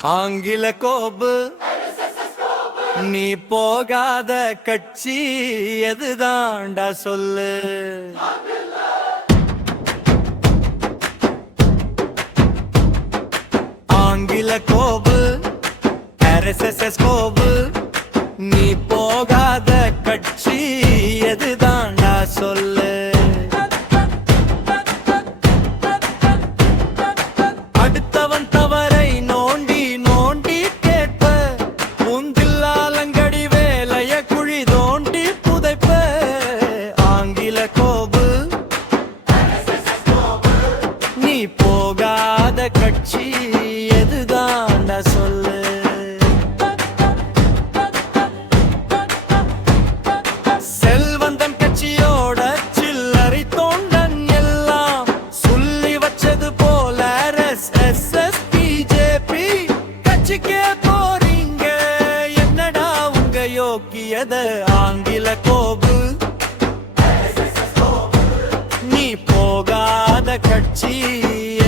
ஆங்கில கோபு நீ போகாத கட்சி எதுதாண்டா சொல்லு. ஆங்கில கோபு RSS கோபு நீ போகாத கட்சி எதுதாண்டா சொல்லு. அடுத்தவன் தவறை நோண்டி நோண்டி கேட்ப, முந்தில்லாலங்கடி வேலைய குழி தோண்டி புதைப்ப. ஆங்கில கோபு நீ போகாத கட்சி எதுதாண்டா சொல்லு. செல்வந்தன் கட்சியோட சில்லறை தோண்டன் எல்லாம் சொல்லி வச்சது போல RSS BJP கட்சிக்கே போறீங்க, என்னடா உங்க யோக்கியத. ஆங்கில கோபு நீ போகாத கட்சி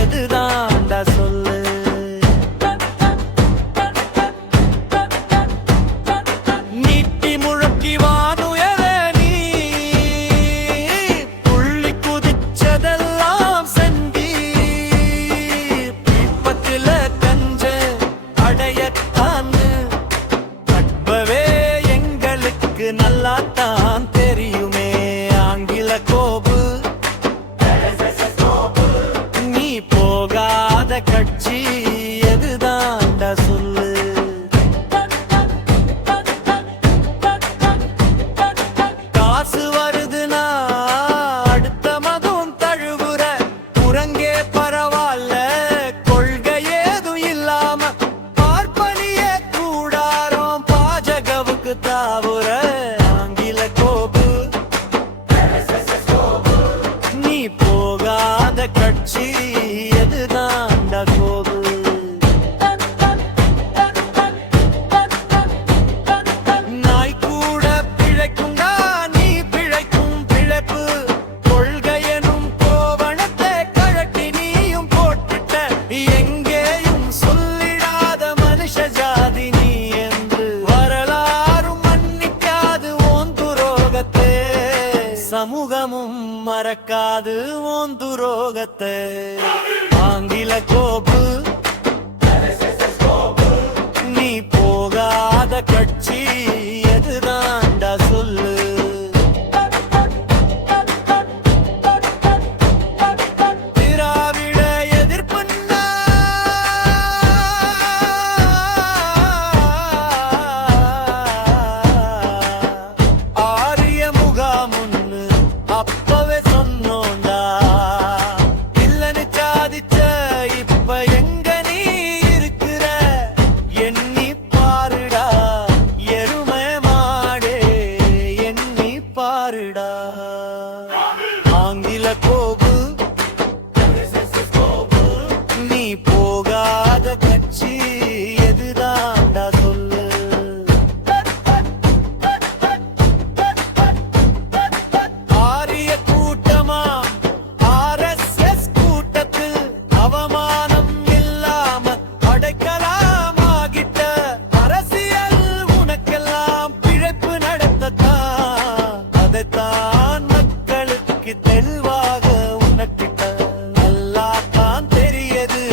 எதுதாண்டா சொல்லு. நீட்டி முழக்கி வானுயர நீ புள்ளி குதிச்சதெல்லாம் செந்தி, பிப்பத்தில கஞ்ச அடையத்தான்னு கற்பவே எங்களுக்கு நல்லாத்தான் தெரியுமே. ஆங்கில கோபு நீ போகாத கட்சி எதுதாண்டா சொல்லு. காசு வருதுனா அடுத்த மதம் தழுவுற, குரங்கே பரவாயில்ல கொள்கை ஏதும் இல்லாம பார்ப்பனிய கூடாரம் பாஜகவுக்கு தாவுற. ஆங்கில கோபு நீ போகாத கட்சி எதுதாண்டா கோபு. நாய் கூட பிழைக்குண்டா நீ பிழைக்கும் பிழைப்பு, கொள்கையனும் கோவணத்தை கழட்டி நீயும் போட்டுட்ட. எங்கேயும் சொல்லிடாத மனுஷ ஜாதி நீ என்று வரலாறும் மன்னிக்காது ஓன் துரோகத்தை, சமூகமும் மறக்காது ஓன் துரோகத்தை. ஆங்கில கோபு நீ போகாத கட்சி எதுதாண்டா சொல்லு. திராவிட எதிர்ப்புன்னா ஆரிய முகாமுன்னு அப்பவே சொன்னோண்டா, இல்லன்னு சாதிச்ச இப்ப எங்க நீ இருக்கிற. எண்ணி பாருடா எருமை மாடே, எண்ணி பாருடா. ஆங்கில கோபு நீ போகாத கட்சி எதுதாண்டா சொல்லு. ஆரிய கூட்டமா RSS கூட்டத்தில் அவமானம் இல்லாம அடைக்கலாமாகிட்ட அரசியல் உனக்கெல்லாம் பிழைப்பு நடத்தத்தான், அதைத்தான் மக்களுக்கு தெளிவாக உனக்கிட்ட நல்லாத்தான் தெரியது.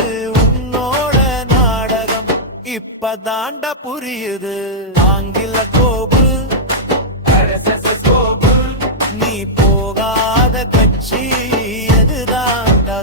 உன்னோட நாடகம் இப்பதாண்டா புரியுது. ஆங்கில கோபு நீ போகாத கட்சி எதுதாண்டா